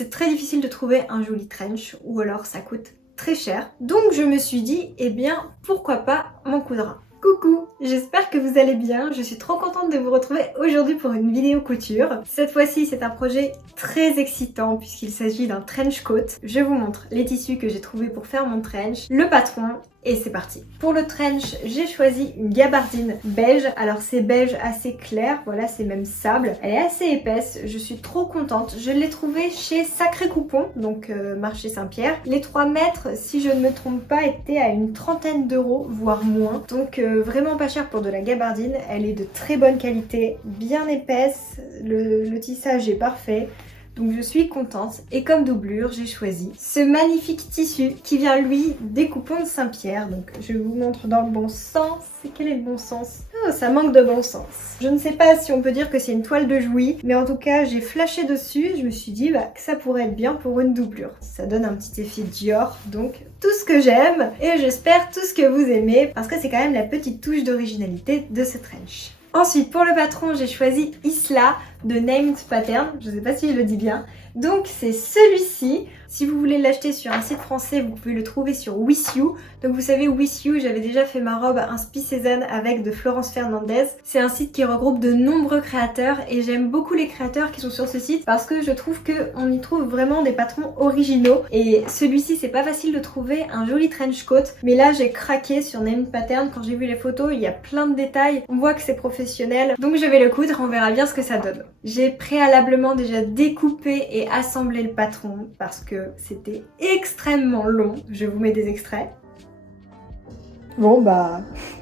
c'est très difficile de trouver un joli trench ou alors ça coûte très cher. Donc je me suis dit, eh bien pourquoi pas m'en coudre un. Coucou, j'espère que vous allez bien, je suis trop contente de vous retrouver aujourd'hui pour une vidéo couture. Cette fois-ci c'est un projet très excitant puisqu'il s'agit d'un trench coat. Je vous montre les tissus que j'ai trouvés pour faire mon trench, le patron et c'est parti. Pour le trench, j'ai choisi une gabardine beige. Alors c'est beige assez clair, voilà c'est même sable. Elle est assez épaisse, je suis trop contente. Je l'ai trouvée chez Sacré Coupon, donc marché Saint-Pierre. Les 3 mètres, si je ne me trompe pas, étaient à une trentaine d'euros, voire moins. Donc vraiment pas cher pour de la gabardine. Elle est de très bonne qualité, bien épaisse, le tissage est parfait. Donc je suis contente et comme doublure j'ai choisi ce magnifique tissu qui vient lui des coupons de Saint-Pierre. Donc je vous montre dans le bon sens. Et quel est le bon sens? Oh, ça manque de bon sens. Je ne sais pas si on peut dire que c'est une toile de Jouy, mais en tout cas j'ai flashé dessus et je me suis dit que ça pourrait être bien pour une doublure. Ça donne un petit effet Dior, donc tout ce que j'aime et j'espère tout ce que vous aimez parce que c'est quand même la petite touche d'originalité de ce trench. Ensuite, pour le patron, j'ai choisi Isla de Named Pattern. Je ne sais pas si je le dis bien. Donc, c'est celui-ci. Si vous voulez l'acheter sur un site français, vous pouvez le trouver sur With You. Donc, vous savez, With You, j'avais déjà fait ma robe Inspi Season avec de Florence Fernandez. C'est un site qui regroupe de nombreux créateurs et j'aime beaucoup les créateurs qui sont sur ce site parce que je trouve qu'on y trouve vraiment des patrons originaux. Et celui-ci, c'est pas facile de trouver un joli trench coat. Mais là, j'ai craqué sur Named Pattern. Quand j'ai vu les photos, il y a plein de détails. On voit que c'est professionnel. Donc, je vais le coudre. On verra bien ce que ça donne. J'ai préalablement déjà découpé et assemblé le patron parce que c'était extrêmement long. Je vous mets des extraits. Bon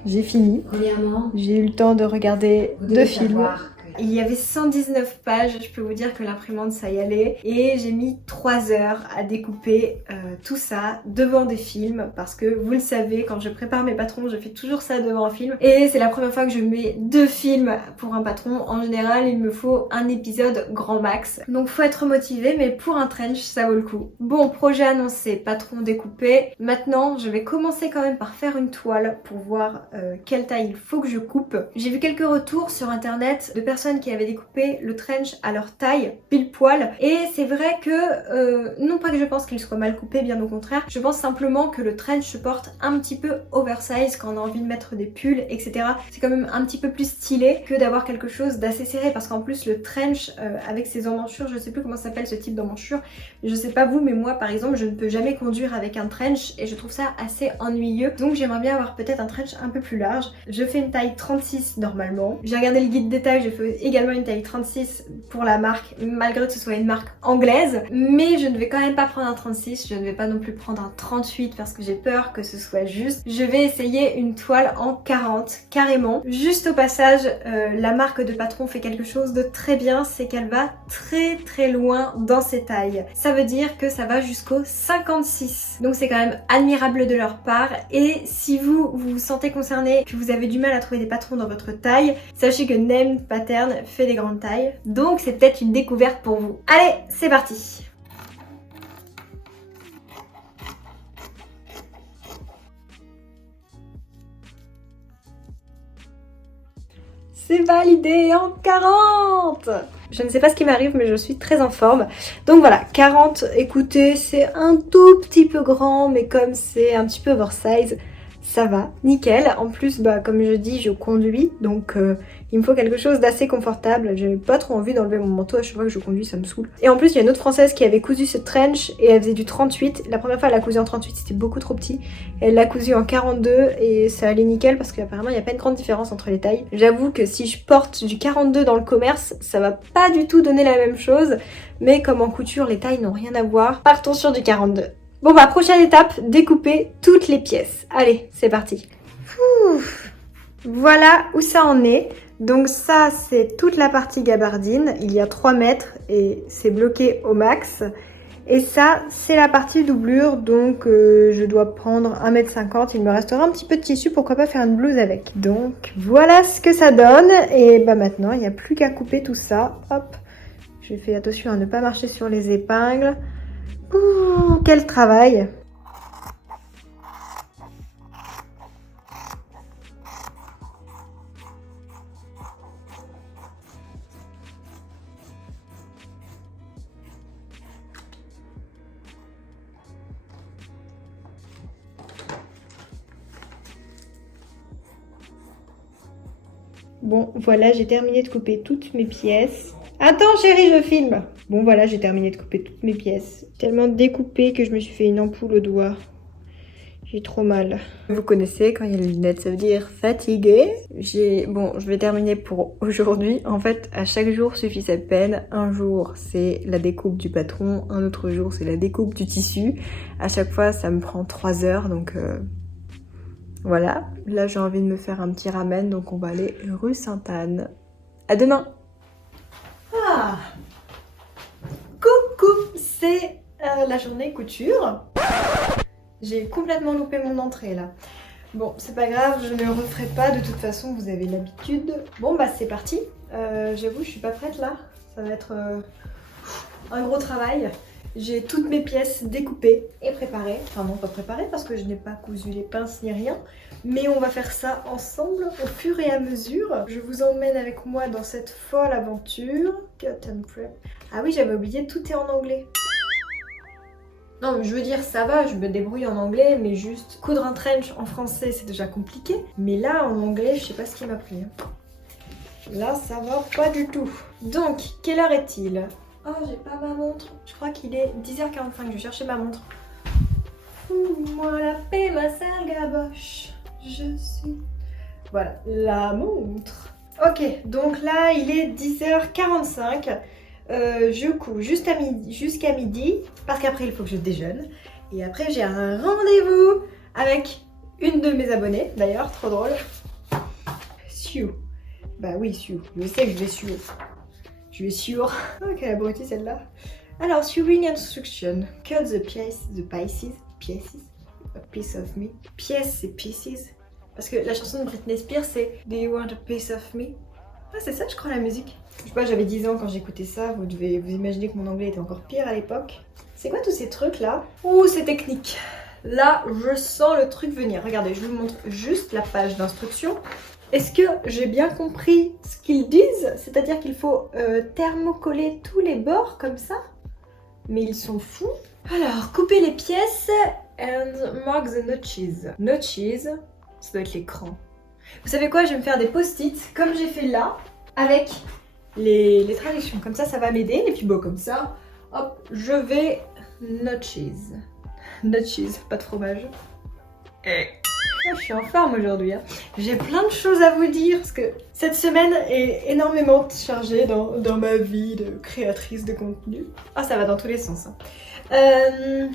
j'ai fini. Premièrement, j'ai eu le temps de regarder 2 films. savoir que Il y avait 119 pages, je peux vous dire que l'imprimante ça y allait. Et j'ai mis 3 heures à découper tout ça devant des films. Parce que vous le savez, quand je prépare mes patrons, je fais toujours ça devant un film. Et c'est la première fois que je mets 2 films pour un patron. En général, il me faut un épisode grand max. Donc faut être motivé, mais pour un trench, ça vaut le coup. Bon, projet annoncé, patron découpé. Maintenant, je vais commencer quand même par faire une toile pour voir quelle taille il faut que je coupe. J'ai vu quelques retours sur internet de personnes qui avaient découpé le trench à leur taille, pile poil, et c'est vrai que, non pas que je pense qu'il soit mal coupé, bien au contraire, je pense simplement que le trench se porte un petit peu oversize quand on a envie de mettre des pulls, etc. C'est quand même un petit peu plus stylé que d'avoir quelque chose d'assez serré, parce qu'en plus le trench avec ses emmanchures, je sais plus comment ça s'appelle ce type d'emmanchure, je sais pas vous, mais moi par exemple je ne peux jamais conduire avec un trench et je trouve ça assez ennuyeux, donc j'aimerais bien avoir peut-être un trench un peu plus large. Je fais une taille 36 normalement, j'ai regardé le guide détail, je fais également une taille 36 pour la marque, malgré que ce soit une marque anglaise, mais je ne vais quand même pas prendre un 36, je ne vais pas non plus prendre un 38 parce que j'ai peur que ce soit juste. Je vais essayer une toile en 40 carrément. Juste au passage, la marque de patron fait quelque chose de très bien, c'est qu'elle va très loin dans ses tailles. Ça veut dire que ça va jusqu'au 56, donc c'est quand même admirable de leur part. Et si vous vous sentez concerné, que vous avez du mal à trouver des patrons dans votre taille, sachez que Named Pattern fait des grandes tailles, donc c'est peut-être une découverte pour vous. Allez, c'est parti! C'est validé en 40! Je ne sais pas ce qui m'arrive, mais je suis très en forme. Donc voilà, 40, écoutez, c'est un tout petit peu grand, mais comme c'est un petit peu oversize, ça va, nickel. En plus, comme je dis, je conduis, donc il me faut quelque chose d'assez confortable. J'ai pas trop envie d'enlever mon manteau à chaque fois que je conduis, ça me saoule. Et en plus, il y a une autre française qui avait cousu ce trench et elle faisait du 38. La première fois, elle l'a cousu en 38, c'était beaucoup trop petit. Elle l'a cousu en 42 et ça allait nickel parce qu'apparemment, il n'y a pas une grande différence entre les tailles. J'avoue que si je porte du 42 dans le commerce, ça va pas du tout donner la même chose. Mais comme en couture, les tailles n'ont rien à voir, partons sur du 42. Bon prochaine étape, découper toutes les pièces. Allez, c'est parti. Voilà où ça en est. Donc ça, c'est toute la partie gabardine. Il y a 3 mètres et c'est bloqué au max. Et ça, c'est la partie doublure. Donc je dois prendre 1,50 m. Il me restera un petit peu de tissu. Pourquoi pas faire une blouse avec. Donc voilà ce que ça donne. Et maintenant, il n'y a plus qu'à couper tout ça. Hop. Je fais attention à ne pas marcher sur les épingles. Ouh, quel travail! Bon, voilà, j'ai terminé de couper toutes mes pièces. Attends chérie, je filme. Bon voilà, j'ai terminé de couper toutes mes pièces. Tellement découpé que je me suis fait une ampoule au doigt. J'ai trop mal. Vous connaissez, quand il y a les lunettes, ça veut dire fatigué. Bon, je vais terminer pour aujourd'hui. En fait, à chaque jour suffit sa peine. Un jour, c'est la découpe du patron. Un autre jour, c'est la découpe du tissu. À chaque fois, ça me prend 3 heures, donc voilà. Là, j'ai envie de me faire un petit ramen, donc on va aller rue Sainte-Anne. À demain. Ah, coucou, c'est la journée couture. J'ai complètement loupé mon entrée là. Bon, c'est pas grave, je ne le referai pas, de toute façon vous avez l'habitude. Bon bah c'est parti. J'avoue, je suis pas prête là. Ça va être un gros travail. J'ai toutes mes pièces découpées et préparées. Enfin non, pas préparées parce que je n'ai pas cousu les pinces ni rien. Mais on va faire ça ensemble au fur et à mesure. Je vous emmène avec moi dans cette folle aventure. Cut and prep. Ah oui, j'avais oublié, tout est en anglais. Non, mais je veux dire, ça va, je me débrouille en anglais, mais juste coudre un trench en français, c'est déjà compliqué. Mais là, en anglais, je sais pas ce qui m'a pris. Là, ça va pas du tout. Donc, quelle heure est-il? Oh, j'ai pas ma montre. Je crois qu'il est 10h45, je vais chercher ma montre. Fous-moi la paix, ma sale gaboche. Je suis... Voilà, la montre. Ok, donc là, il est 10h45. Je couds jusqu'à midi, parce qu'après il faut que je déjeune. Et après j'ai un rendez-vous avec une de mes abonnées, d'ailleurs, trop drôle. Sue. Bah oui, Sue. Je sais que je vais Sue. Je vais Sue. Oh, quelle abrutie celle-là. Alors, sewing instruction. Cut the pieces. A piece of me. Pièce, c'est pieces. Parce que la chanson de Britney Spears, c'est Do you want a piece of me? Ah, c'est ça, je crois, la musique. Je sais pas, j'avais 10 ans quand j'écoutais ça. Vous devez vous imaginer que mon anglais était encore pire à l'époque. C'est quoi tous ces trucs là? Ouh, c'est technique. Là, je sens le truc venir. Regardez, je vous montre juste la page d'instruction. Est-ce que j'ai bien compris ce qu'ils disent? C'est-à-dire qu'il faut thermocoller tous les bords comme ça? Mais ils sont fous. Alors, couper les pièces and mark the notches. Notches, ça doit être l'écran. Vous savez quoi, je vais me faire des post-it comme j'ai fait là, avec les traductions. Comme ça va m'aider. Et puis bon, comme ça, hop, je vais notches. Notches, pas de fromage. Je suis en forme aujourd'hui. Hein. J'ai plein de choses à vous dire parce que cette semaine est énormément chargée dans ma vie de créatrice de contenu. Ah, ça va dans tous les sens. Hein.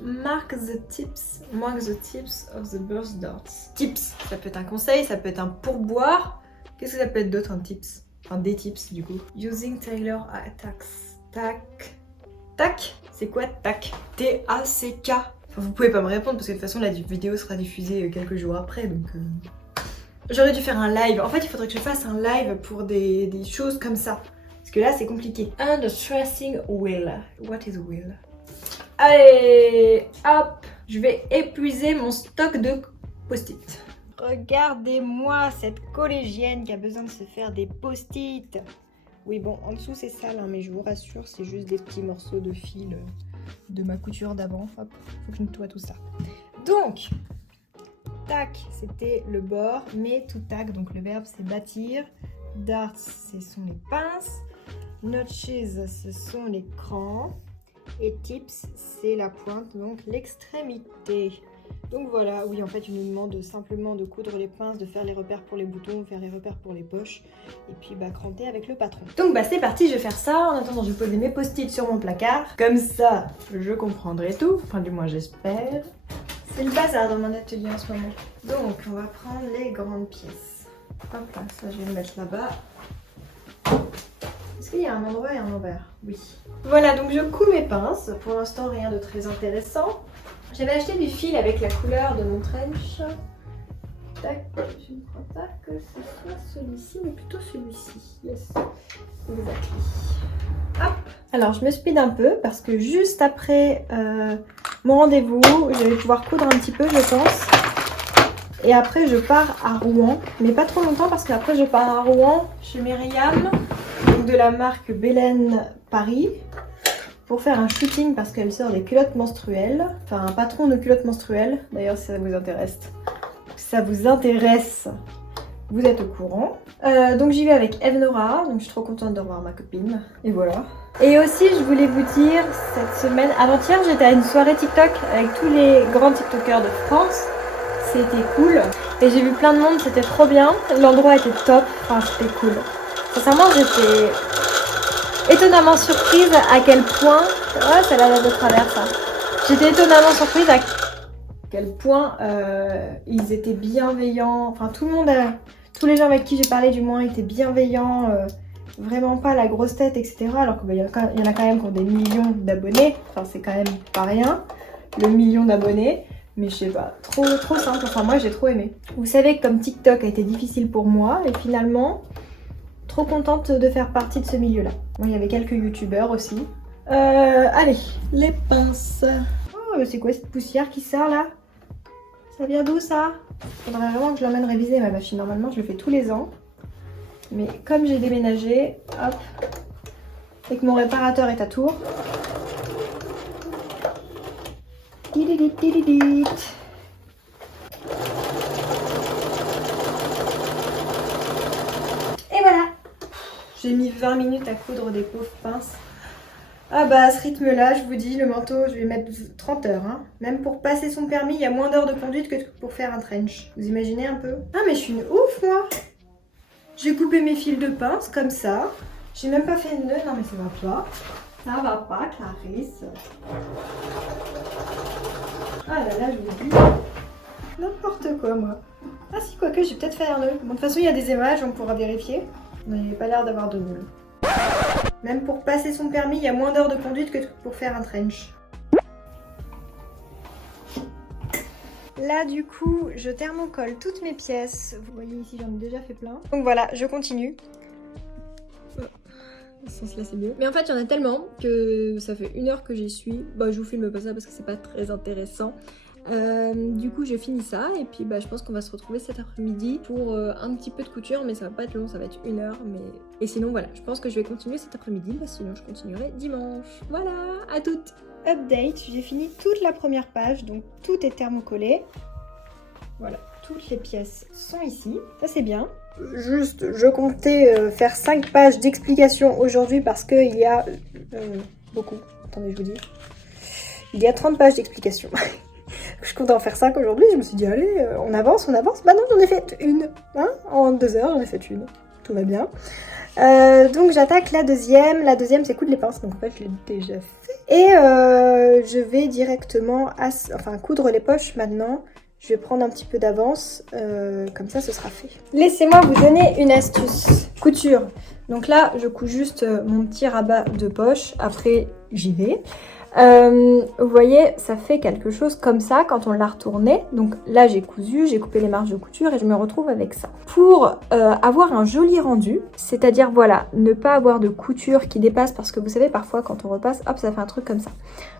Mark the tips of the birth darts. Tips, ça peut être un conseil, ça peut être un pourboire. Qu'est-ce que ça peut être d'autre, un tips? Enfin, des tips du coup. Using Taylor attacks. Tac. Tac, c'est quoi tac? T-A-C-K. Enfin, vous pouvez pas me répondre parce que de toute façon la vidéo sera diffusée quelques jours après, donc... J'aurais dû faire un live. En fait, il faudrait que je fasse un live pour des choses comme ça. Parce que là, c'est compliqué. And a tracing wheel. What is wheel? Allez, hop, je vais épuiser mon stock de post-it. Regardez-moi cette collégienne qui a besoin de se faire des post-it. Oui, bon, en dessous c'est sale, hein, mais je vous rassure, c'est juste des petits morceaux de fil de ma couture d'avant. Hop, faut que je nettoie tout ça. Donc, tac, c'était le bord, mais tout tac, donc le verbe c'est bâtir. Darts, ce sont les pinces. Notches, ce sont les crans. Et tips, c'est la pointe, donc l'extrémité. Donc voilà, oui, en fait, il nous demande simplement de coudre les pinces, de faire les repères pour les boutons, faire les repères pour les poches, et puis cranter avec le patron. Donc c'est parti, je vais faire ça. En attendant, je vais poser mes post-it sur mon placard. Comme ça, je comprendrai tout, enfin du moins j'espère. C'est le bazar dans mon atelier en ce moment. Donc, on va prendre les grandes pièces. Hop là, ça je vais le mettre là-bas. Est-ce qu'il y a un endroit et un envers? Oui. Voilà, donc je couds mes pinces. Pour l'instant, rien de très intéressant. J'avais acheté du fil avec la couleur de mon trench. Tac, je ne crois pas que ce soit celui-ci, mais plutôt celui-ci. Yes, exactly. Hop. Alors, je me speed un peu parce que juste après mon rendez-vous, je vais pouvoir coudre un petit peu, je pense. Et après, je pars à Rouen. Mais pas trop longtemps parce qu'après, je pars à Rouen chez Myriam, donc de la marque Belen Paris, pour faire un shooting parce qu'elle sort des culottes menstruelles. Enfin, un patron de culottes menstruelles. D'ailleurs, si ça vous intéresse. Ça vous intéresse. vous êtes au courant. Donc j'y vais avec Eve Nora, donc je suis trop contente de revoir ma copine. Et voilà. Et aussi je voulais vous dire, cette semaine, avant-hier j'étais à une soirée TikTok avec tous les grands TikTokers de France. C'était cool. Et j'ai vu plein de monde, c'était trop bien. L'endroit était top, enfin c'était cool. Sincèrement j'étais étonnamment surprise à quel point... Ouais, c'est la de travers ça. J'étais étonnamment surprise à quel point ils étaient bienveillants. Enfin tout le monde, tous les gens avec qui j'ai parlé du moins étaient bienveillants. Vraiment pas la grosse tête, etc. Alors qu'il y en a quand même qui ont des millions d'abonnés. Enfin c'est quand même pas rien, le million d'abonnés. Mais je sais pas, trop simple. Enfin moi j'ai trop aimé. Vous savez que comme TikTok a été difficile pour moi, et finalement... Trop contente de faire partie de ce milieu-là. Bon, il y avait quelques youtubeurs aussi. Allez, les pinces. Oh, c'est quoi cette poussière qui sort là? Ça vient d'où ça? Faudrait vraiment que je l'emmène réviser ma machine. Normalement, je le fais tous les ans. Mais comme j'ai déménagé, hop, et que mon réparateur est à Tours. J'ai mis 20 minutes à coudre des pauvres pinces. Ah bah à ce rythme-là, je vous dis, le manteau, je vais mettre 30 heures. Hein. Même pour passer son permis, il y a moins d'heures de conduite que pour faire un trench. Vous imaginez un peu? Ah mais je suis une ouf moi. J'ai coupé mes fils de pince comme ça. J'ai même pas fait de nœud. Non mais ça va pas. Ça va pas, Clarisse. Ah là là, je vous dis. N'importe quoi moi. Ah si, quoique j'ai peut-être fait un nœud. Bon, de toute façon, il y a des images, on pourra vérifier. Mais il n'y a pas l'air d'avoir de nœud. Même pour passer son permis, il y a moins d'heures de conduite que pour faire un trench. Là du coup, je thermocolle toutes mes pièces. Vous voyez ici, j'en ai déjà fait plein. Donc voilà, je continue. Ce sens-là c'est mieux. Mais en fait, il y en a tellement que ça fait 1 heure que j'y suis. Bah, je vous filme pas ça parce que c'est pas très intéressant. Du coup je finis ça et puis bah, je pense qu'on va se retrouver cet après-midi pour un petit peu de couture, mais ça va pas être long, ça va être 1 heure. Et sinon voilà, je pense que je vais continuer cet après-midi, bah, sinon je continuerai dimanche. Voilà, à toutes. Update, j'ai fini toute la première page, donc tout est thermocollé. Voilà, toutes les pièces sont ici, ça c'est bien. Juste, je comptais faire 5 pages d'explications aujourd'hui parce qu'il y a beaucoup. Attendez, je vous dis. Il y a 30 pages d'explications. Je comptais en faire 5 aujourd'hui, je me suis dit allez, on avance. Bah non, j'en ai fait une. Hein, en 2 heures, j'en ai fait une. Tout va bien. Donc j'attaque la deuxième. La deuxième, c'est coudre les pinces. Donc en fait, je l'ai déjà fait. Et je vais directement coudre les poches maintenant. Je vais prendre un petit peu d'avance. Comme ça, ce sera fait. Laissez-moi vous donner une astuce. Couture. Donc là, je couds juste mon petit rabat de poche. Après, j'y vais. Vous voyez, ça fait quelque chose comme ça quand on l'a retourné. Donc là j'ai cousu, j'ai coupé les marges de couture et je me retrouve avec ça. Pour avoir un joli rendu, c'est-à-dire voilà, ne pas avoir de couture qui dépasse, parce que vous savez parfois quand on repasse, hop, ça fait un truc comme ça.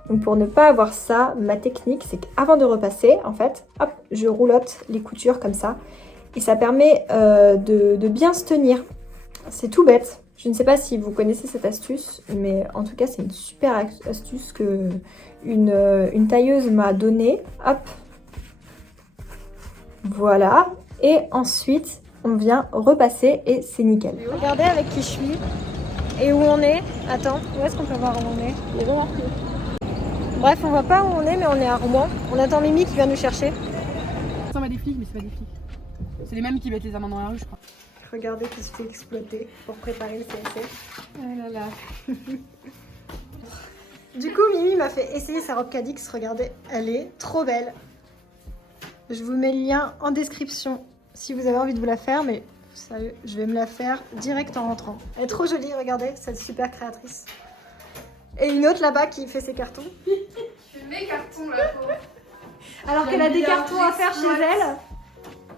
Donc pour ne pas avoir ça, ma technique c'est qu'avant de repasser, en fait, hop, je roulotte les coutures comme ça. Et ça permet de bien se tenir. C'est tout bête. Je ne sais pas si vous connaissez cette astuce, mais en tout cas c'est une super astuce que une tailleuse m'a donnée. Hop, voilà. Et ensuite on vient repasser et c'est nickel. Regardez avec qui je suis et où on est. Attends, où est-ce qu'on peut voir où on est? Il est marqué. Bref, on voit pas où on est, mais on est à Rouen. On attend Mimi qui vient nous chercher. Ça ressemble à des flics, mais c'est pas des flics. C'est les mêmes qui mettent les amendes dans la rue, je crois. Regardez qui se fait exploiter pour préparer le CSF. Oh là là. Du coup, Mimi m'a fait essayer sa robe Cadix. Regardez, elle est trop belle. Je vous mets le lien en description si vous avez envie de vous la faire, mais sérieux, je vais me la faire direct en rentrant. Elle est trop jolie, regardez, cette super créatrice. Et une autre là-bas qui fait ses cartons. Je fais mes cartons là, pauvre. Alors qu'elle a des cartons à faire chez elle.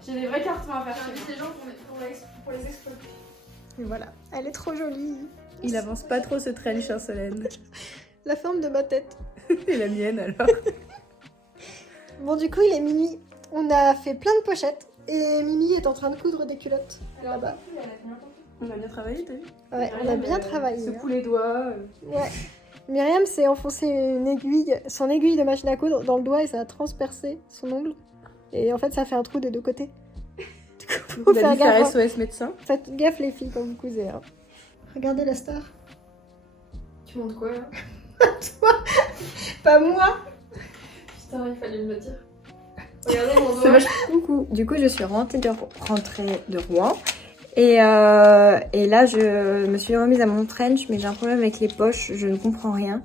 J'ai des vrais cartons à faire chez les gens pour les exploiter. Et voilà, elle est trop jolie. Il avance pas trop ce trench, hein, Solène. La forme de ma tête. Et la mienne alors. Bon, du coup, il est minuit. On a fait plein de pochettes. Et Mimi est en train de coudre des culottes là-bas. On a bien travaillé, t'as vu? Ouais, on a bien travaillé. Secoue les doigts. Ouais. Myriam s'est enfoncé son aiguille de machine à coudre dans le doigt et ça a transpercé son ongle. Et en fait, ça fait un trou des deux côtés. Faut faire gaffe. SOS médecin. Faites gaffe les filles quand vous cousez. Hein. Regardez la star. Tu montres quoi là? Toi, pas moi. Putain, il fallait me le dire. Regardez mon C'est doigt. Coucou. Du coup, je suis rentrée de Rouen. Et là, je me suis remise à mon trench, mais j'ai un problème avec les poches, je ne comprends rien.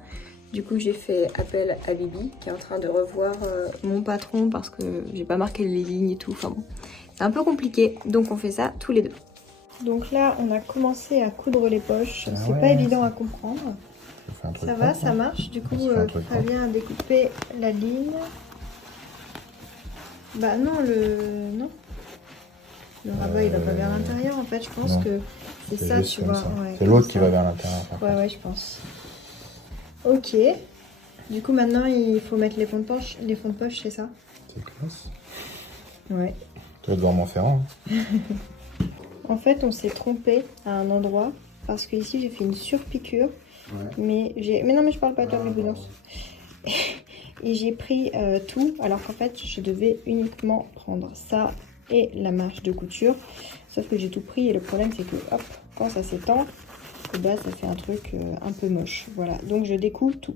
Du coup, j'ai fait appel à Bibi, qui est en train de revoir mon patron parce que j'ai pas marqué les lignes et tout. Enfin bon, c'est un peu compliqué, donc on fait ça tous les deux. Donc là, on a commencé à coudre les poches. C'est pas évident à comprendre. Ça va, ça marche. Du coup, Fabien a découpé la ligne. Bah non, non. Le rabat il va pas vers l'intérieur en fait, je pense que c'est ça, tu vois. Ouais, c'est l'autre qui va vers l'intérieur. Ouais, je pense. Ok. Du coup maintenant il faut mettre les fonds de poche, c'est ça? C'est classe. Ouais. Tu vas devoir m'en faire un. En fait on s'est trompé à un endroit parce que ici j'ai fait une surpiqûre. Ouais. Mais non mais je parle pas à toi, mes bounous. Et j'ai pris tout alors qu'en fait je devais uniquement prendre ça et la marge de couture, sauf que j'ai tout pris et le problème c'est que hop, quand ça s'étend, et bah, ça fait un truc un peu moche. Voilà, donc je découpe tout.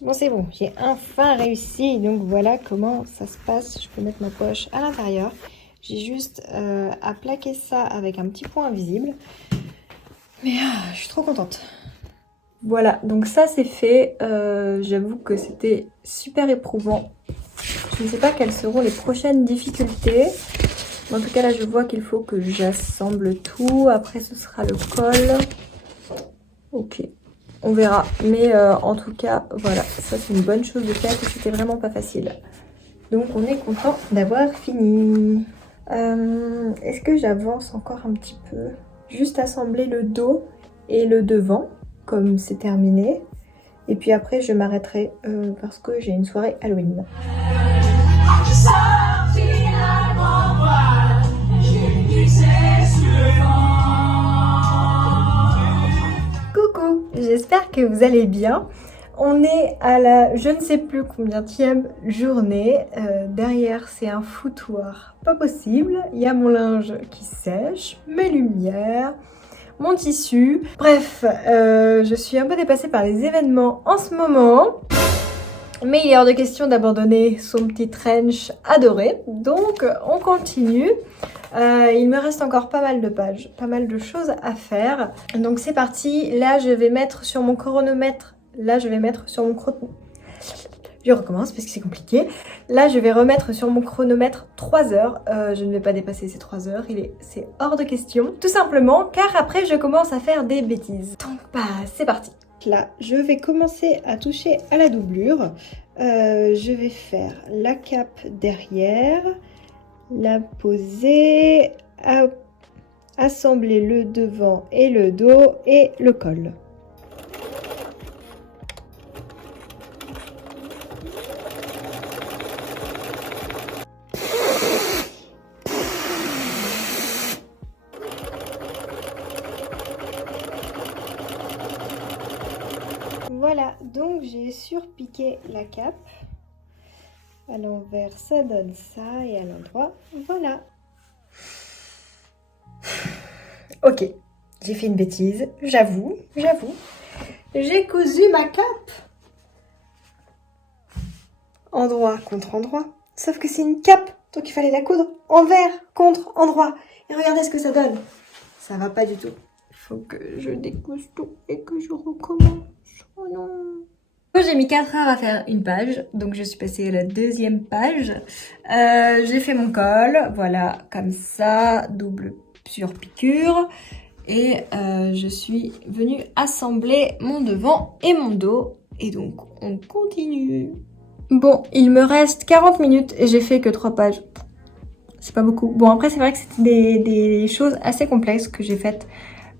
Bon c'est bon, j'ai enfin réussi, donc voilà comment ça se passe. Je peux mettre ma poche à l'intérieur, j'ai juste à plaquer ça avec un petit point invisible, mais je suis trop contente. Voilà, donc ça c'est fait. J'avoue que c'était super éprouvant. Je ne sais pas quelles seront les prochaines difficultés. En tout cas là je vois qu'il faut que j'assemble tout. Après ce sera le col. Ok, on verra. Mais en tout cas voilà, ça c'est une bonne chose de faire. C'était vraiment pas facile. Donc on est content d'avoir fini. Est-ce que j'avance encore un petit peu? Juste assembler le dos et le devant. Comme c'est terminé. Et puis après je m'arrêterai parce que j'ai une soirée Halloween. Coucou, j'espère que vous allez bien. On est à la je ne sais plus combienième journée. Derrière c'est un foutoir pas possible. Il y a mon linge qui sèche, mes lumières, mon tissu. Bref, je suis un peu dépassée par les événements en ce moment. Mais il est hors de question d'abandonner son petit trench adoré. Donc on continue. Il me reste encore pas mal de pages, pas mal de choses à faire. Donc c'est parti. Là je vais mettre sur mon chronomètre. Je recommence parce que c'est compliqué. Là, je vais remettre sur mon chronomètre 3 heures. Je ne vais pas dépasser ces 3 heures. C'est hors de question. Tout simplement car après, je commence à faire des bêtises. Donc, bah, c'est parti. Là, je vais commencer à toucher à la doublure. Je vais faire la cape derrière, la poser, assembler le devant et le dos et le col. Voilà, donc j'ai surpiqué la cape. À l'envers, ça donne ça, et à l'endroit, voilà. Ok, j'ai fait une bêtise, j'avoue. J'ai cousu ma cape. Endroit contre endroit. Sauf que c'est une cape, donc il fallait la coudre envers contre endroit. Et regardez ce que ça donne. Ça va pas du tout. Il faut que je découse tout et que je recommence. Oh non. J'ai mis 4 heures à faire une page, donc je suis passée à la deuxième page. J'ai fait mon col, voilà, comme ça, double surpiqûre. Et je suis venue assembler mon devant et mon dos. Et donc, on continue. Bon, il me reste 40 minutes et j'ai fait que 3 pages. C'est pas beaucoup. Bon, après, c'est vrai que c'était des choses assez complexes que j'ai faites.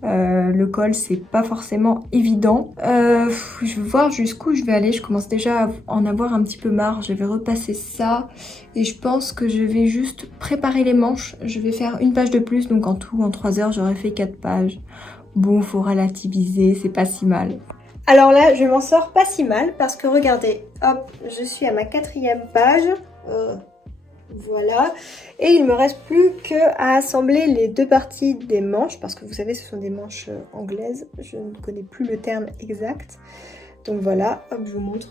Le col, c'est pas forcément évident. Je vais voir jusqu'où je vais aller. Je commence déjà à en avoir un petit peu marre. Je vais repasser ça. Et je pense que je vais juste préparer les manches. Je vais faire une page de plus. Donc en tout, en 3 heures, j'aurais fait 4 pages. Bon, faut relativiser. C'est pas si mal. Alors là, je m'en sors pas si mal. Parce que regardez, hop, je suis à ma 4e page. Voilà. Et il me reste plus qu'à assembler les deux parties des manches, parce que vous savez, ce sont des manches anglaises. Je ne connais plus le terme exact. Donc voilà, hop, je vous montre.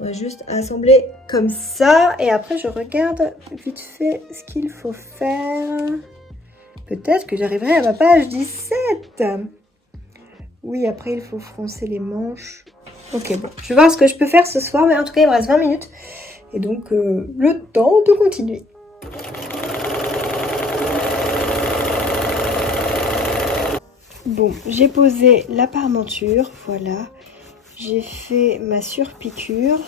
On va juste assembler comme ça. Et après, je regarde vite fait ce qu'il faut faire. Peut-être que j'arriverai à ma page 17. Oui, après, il faut froncer les manches. Ok, bon. Je vais voir ce que je peux faire ce soir. Mais en tout cas, il me reste 20 minutes. Et donc, le temps de continuer. Bon, j'ai posé la parmenture, voilà. J'ai fait ma surpiqûre.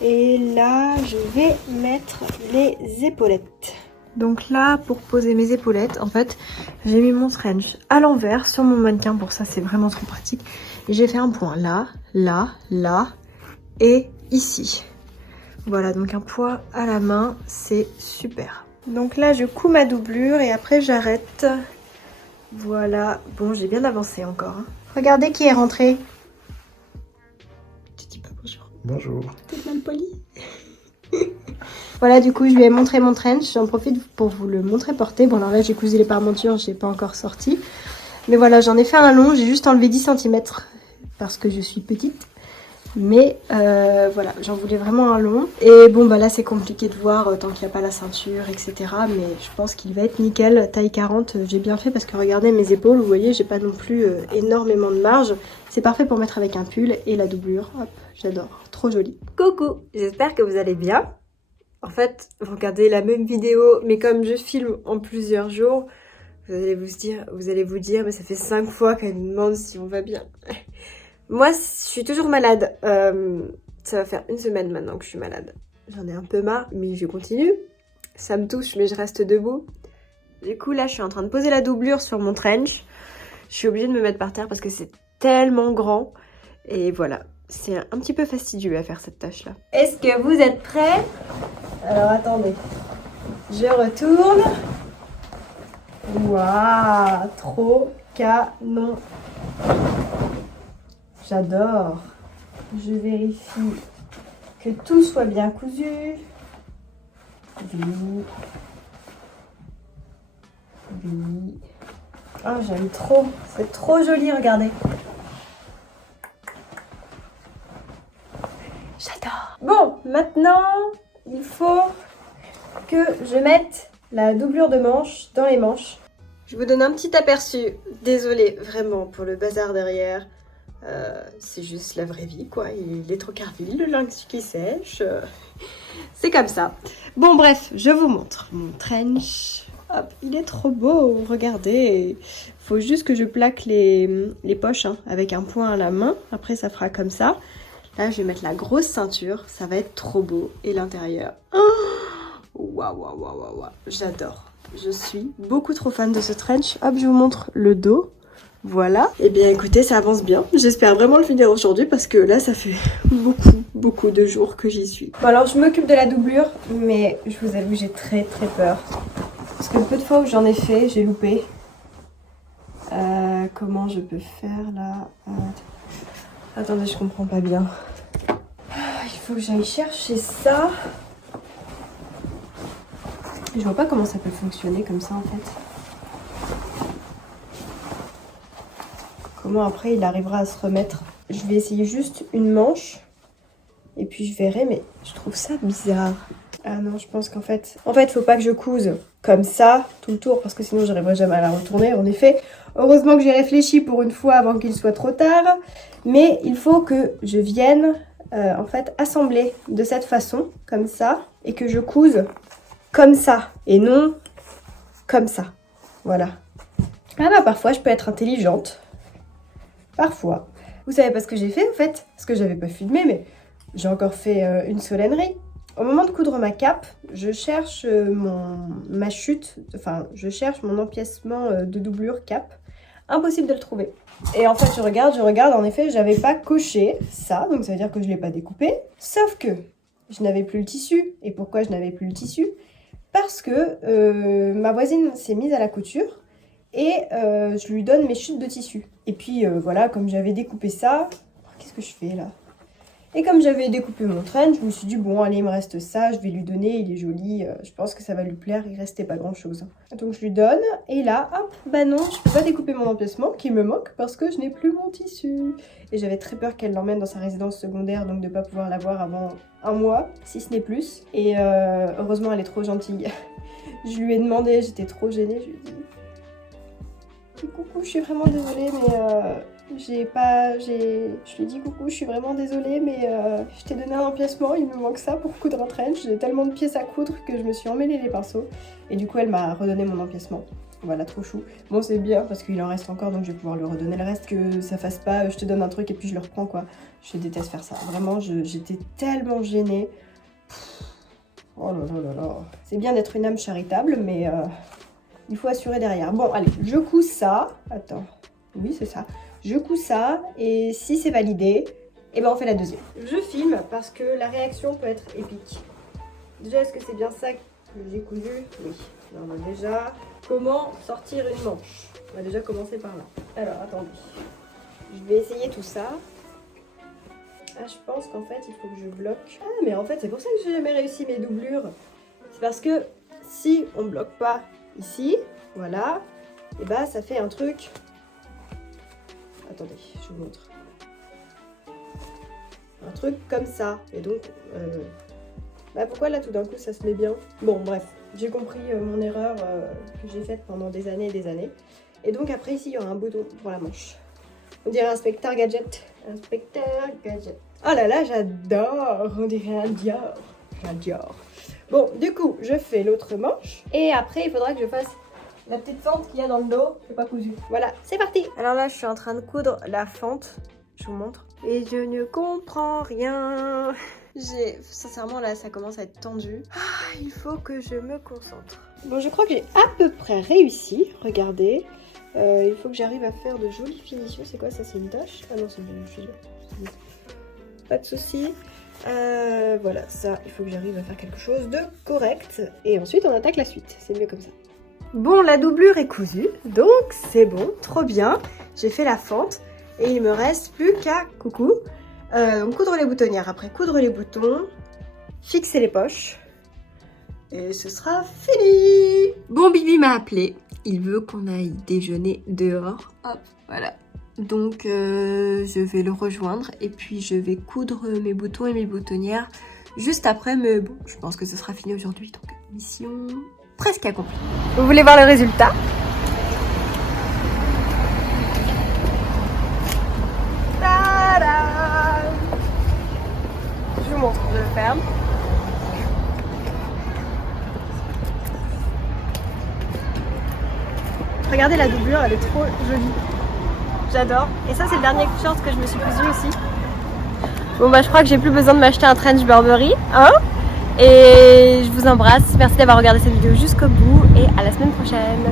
Et là, je vais mettre les épaulettes. Donc là, pour poser mes épaulettes, en fait, j'ai mis mon trench à l'envers sur mon mannequin. Pour ça, c'est vraiment trop pratique. Et j'ai fait un point là, là, là et ici. Voilà, donc un poids à la main, c'est super. Donc là, je couds ma doublure et après, j'arrête. Voilà. Bon, j'ai bien avancé encore. Hein. Regardez qui est rentré. Tu dis pas bonjour. Bonjour. T'es mal poli. Voilà, du coup, je lui ai montré mon trench. J'en profite pour vous le montrer porté. Bon, alors là, j'ai cousu les parmentures, je n'ai pas encore sorti. Mais voilà, j'en ai fait un long. J'ai juste enlevé 10 cm parce que je suis petite. Mais voilà, j'en voulais vraiment un long. Et bon, bah là, c'est compliqué de voir tant qu'il n'y a pas la ceinture, etc. Mais je pense qu'il va être nickel. Taille 40, j'ai bien fait parce que regardez mes épaules. Vous voyez, j'ai pas non plus énormément de marge. C'est parfait pour mettre avec un pull et la doublure. Hop, j'adore. Trop joli. Coucou, j'espère que vous allez bien. En fait, vous regardez la même vidéo, mais comme je filme en plusieurs jours, vous allez vous dire, mais ça fait 5 fois qu'elle nous demande si on va bien. Moi, je suis toujours malade. Ça va faire 1 semaine maintenant que je suis malade. J'en ai un peu marre, mais je continue. Ça me touche, mais je reste debout. Du coup, là, je suis en train de poser la doublure sur mon trench. Je suis obligée de me mettre par terre parce que c'est tellement grand. Et voilà, c'est un petit peu fastidieux à faire cette tâche-là. Est-ce que vous êtes prêts? Alors, attendez. Je retourne. Waouh, trop canon. J'adore. Je vérifie que tout soit bien cousu. Oui. Oui. Oh, j'aime trop. C'est trop joli, regardez. J'adore. Bon, maintenant, il faut que je mette la doublure de manche dans les manches. Je vous donne un petit aperçu. Désolée vraiment pour le bazar derrière. C'est juste la vraie vie quoi, il est trop carville, le lynx qui sèche, c'est comme ça. Bon bref, je vous montre mon trench. Hop, il est trop beau, regardez. Faut juste que je plaque les poches hein, avec un point à la main, après ça fera comme ça. Là je vais mettre la grosse ceinture, ça va être trop beau. Et l'intérieur, waouh, waouh, waouh, waouh, j'adore. Je suis beaucoup trop fan de ce trench. Hop, je vous montre le dos. Voilà, et bien écoutez, ça avance bien. J'espère vraiment le finir aujourd'hui parce que là, ça fait beaucoup de jours que j'y suis. Bon alors, je m'occupe de la doublure, mais je vous avoue, j'ai très peur. Parce que le peu de fois où j'en ai fait, j'ai loupé. Comment je peux faire là? Attendez, je comprends pas bien. Il faut que j'aille chercher ça. Je vois pas comment ça peut fonctionner comme ça en fait. Comment après il arrivera à se remettre. Je vais essayer juste une manche. Et puis je verrai, mais je trouve ça bizarre. Ah non, je pense qu'en fait... faut pas que je couse comme ça tout le tour. Parce que sinon j'arriverai jamais à la retourner. En effet, heureusement que j'ai réfléchi pour une fois avant qu'il soit trop tard. Mais il faut que je vienne en fait assembler de cette façon, comme ça. Et que je couse comme ça. Et non comme ça. Voilà. Ah bah parfois je peux être intelligente. Parfois. Vous savez pas ce que j'ai fait en fait? Parce que j'avais pas filmé, mais j'ai encore fait une solènerie. Au moment de coudre ma cape, je cherche ma chute, enfin je cherche mon empiècement de doublure cape. Impossible de le trouver. Et en fait je regarde, en effet j'avais pas coché ça, donc ça veut dire que je l'ai pas découpé. Sauf que je n'avais plus le tissu. Et pourquoi je n'avais plus le tissu? Parce que ma voisine s'est mise à la couture. Et je lui donne mes chutes de tissu. Et puis voilà, comme j'avais découpé ça... Qu'est-ce que je fais là? Et comme j'avais découpé mon trench, je me suis dit bon allez il me reste ça, je vais lui donner, il est joli, je pense que ça va lui plaire, il restait pas grand chose. Donc je lui donne et là hop, bah non, je peux pas découper mon empiècement qui me moque parce que je n'ai plus mon tissu. Et j'avais très peur qu'elle l'emmène dans sa résidence secondaire, donc de pas pouvoir l'avoir avant un mois, si ce n'est plus. Et heureusement elle est trop gentille. Je lui ai demandé, j'étais trop gênée, je lui ai dit coucou, je suis vraiment désolée mais je lui ai dit coucou, je suis vraiment désolée mais je t'ai donné un empiècement, il me manque ça pour coudre un trench, j'ai tellement de pièces à coudre que je me suis emmêlé les pinceaux et du coup elle m'a redonné mon empiècement. Voilà, trop chou. Bon c'est bien parce qu'il en reste encore donc je vais pouvoir lui redonner le reste, que ça fasse pas je te donne un truc et puis je le reprends quoi. Je déteste faire ça, vraiment j'étais tellement gênée. Oh là là là là. C'est bien d'être une âme charitable mais il faut assurer derrière. Bon allez, je couds ça. Attends, oui c'est ça. Je couds ça et si c'est validé, et ben on fait la deuxième. Je filme parce que la réaction peut être épique. Déjà, est-ce que c'est bien ça que j'ai cousu? Oui. Alors déjà, comment sortir une manche? On va déjà commencer par là. Alors attendez, je vais essayer tout ça. Ah, je pense qu'en fait il faut que je bloque. Ah mais en fait c'est pour ça que j'ai jamais réussi mes doublures. C'est parce que si on bloque pas ici, voilà, et bah ça fait un truc. Attendez, je vous montre. Un truc comme ça. Et donc, bah pourquoi là tout d'un coup ça se met bien? Bon bref, j'ai compris mon erreur que j'ai faite pendant des années et des années. Et donc après ici il y aura un bouton pour la manche. On dirait un Spectre Gadget. Un Spectre Gadget. Oh là là, j'adore. On dirait un Dior. J'adore. Bon, du coup, je fais l'autre manche. Et après, il faudra que je fasse la petite fente qu'il y a dans le dos. C'est pas cousu. Voilà, c'est parti. Alors là, je suis en train de coudre la fente. Je vous montre. Et je ne comprends rien. Sincèrement, là, ça commence à être tendu. Ah, il faut que je me concentre. Bon, je crois que j'ai à peu près réussi. Regardez. Il faut que j'arrive à faire de jolies finitions. C'est quoi ça? C'est une tache? Ah non, c'est une figure. Pas de soucis. Voilà, ça, il faut que j'arrive à faire quelque chose de correct. Et ensuite, on attaque la suite. C'est mieux comme ça. Bon, la doublure est cousue. Donc, c'est bon. Trop bien. J'ai fait la fente. Et il me reste plus qu'à, coudre les boutonnières. Après, coudre les boutons. Fixer les poches. Et ce sera fini. Bon, Bibi m'a appelé. Il veut qu'on aille déjeuner dehors. Hop, voilà. Donc, je vais le rejoindre et puis je vais coudre mes boutons et mes boutonnières juste après. Mais bon, je pense que ce sera fini aujourd'hui. Donc, mission presque accomplie. Vous voulez voir le résultat? Tada! Je vous montre, je le ferme. Regardez la doublure, elle est trop jolie. J'adore. Et ça, c'est le dernier short que je me suis cousu aussi. Bon bah je crois que j'ai plus besoin de m'acheter un trench Burberry, hein. Et je vous embrasse. Merci d'avoir regardé cette vidéo jusqu'au bout et à la semaine prochaine.